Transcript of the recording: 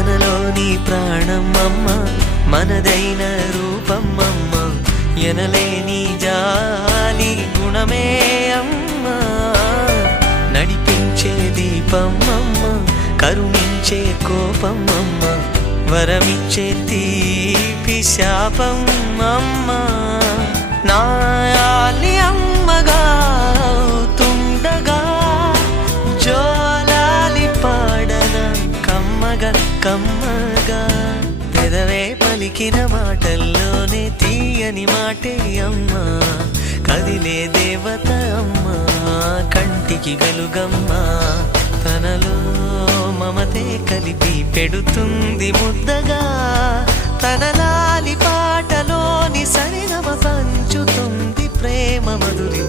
మనలోని ప్రాణం అమ్మ, మనదైన రూపం అమ్మ, ఎనలేని జాలి గుణమే అమ్మ. నడిపించే దీపం అమ్మ, కరుణించే కోపం అమ్మ, వరమిచ్చే తీపి శాపం అమ్మ. నాయాలి అమ్మగా అవుతుండగా జోలాలి పాడన కమ్మగా కమ్మగా. పెదవే పలికిన మాటల్లోనే తీయని మాటే అమ్మ, కదిలే దేవత అమ్మ, కంటికి వెలుగమ్మ. తనలో మమతే కలిపి పెడుతుంది ముద్దగా, తన లాలి పాటలోని సరిగమ పంచుతుంది ప్రేమ మధురిమ.